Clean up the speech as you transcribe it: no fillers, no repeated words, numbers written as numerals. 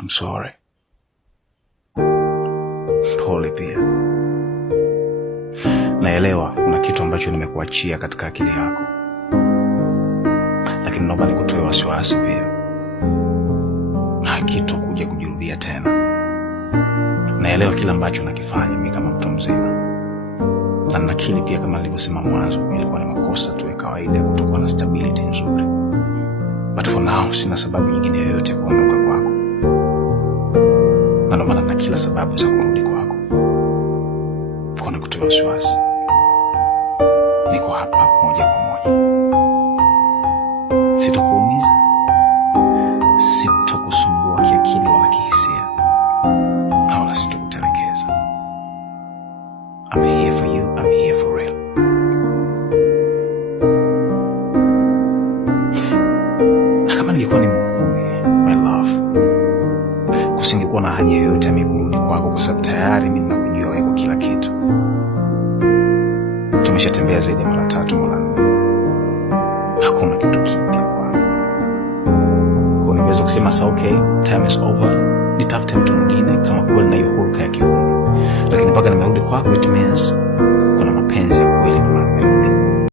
I'm sorry. Pole pia. Naelewa kuna kitu ambacho nimekuachia katika akili yako, lakini naomba nikutoe wasiwasi pia. Hakitokuja kujirudia tena. Naelewa kila ambacho nakifanya mimi kama mtu mzima, na nakili pia kama nilivyosema mwanzo, ilikuwa ni makosa tu ya kawaida kutokuwa na stability nzuri. But for now sina sababu nyingine yoyote ya kuondoka kwako, na ndio maana na kila sababu za kurudi kwako. Kwa nikutoa wasiwasi, niko hapa moja kwa moja. Sitakuumiza, sitakusumbua kiakili wala kihisia, na wala sitakutelekeza. I'm here for you, I'm here for real. Na kama ningekuwa ni muhuni, my love, kusingekuwa na haja yoyote ya kurudi kwako, kwa sababu tayari mimi nakujua wewe kwa kila kitu. Tumeshatembea zaidi ya mara 3 mara 4. Hakuna kitu kipya kwangu. Kwa niweza kusema sa okay, time is over, nitafute mtu mwingine kama kweli na hiyo hulka ya kiume. Lakini mpaka nimerudi kwako, it means